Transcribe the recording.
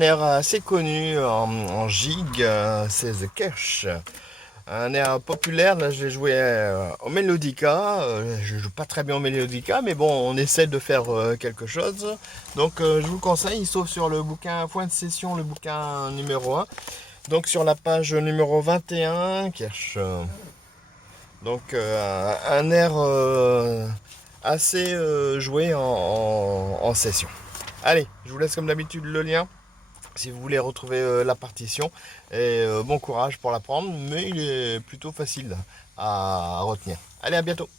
un air assez connu en gigue, c'est The Cash. Un air populaire, là je l'ai joué au Melodica. Je joue pas très bien au Melodica, mais bon, on essaie de faire quelque chose. Donc je vous conseille, sauf sur le bouquin Point de Session, le bouquin numéro 1. Donc sur la page numéro 21, Cash. Donc un air assez joué en session. Allez, je vous laisse comme d'habitude le lien si vous voulez retrouver la partition. Et bon courage pour l'apprendre, mais il est plutôt facile à retenir. Allez, à bientôt.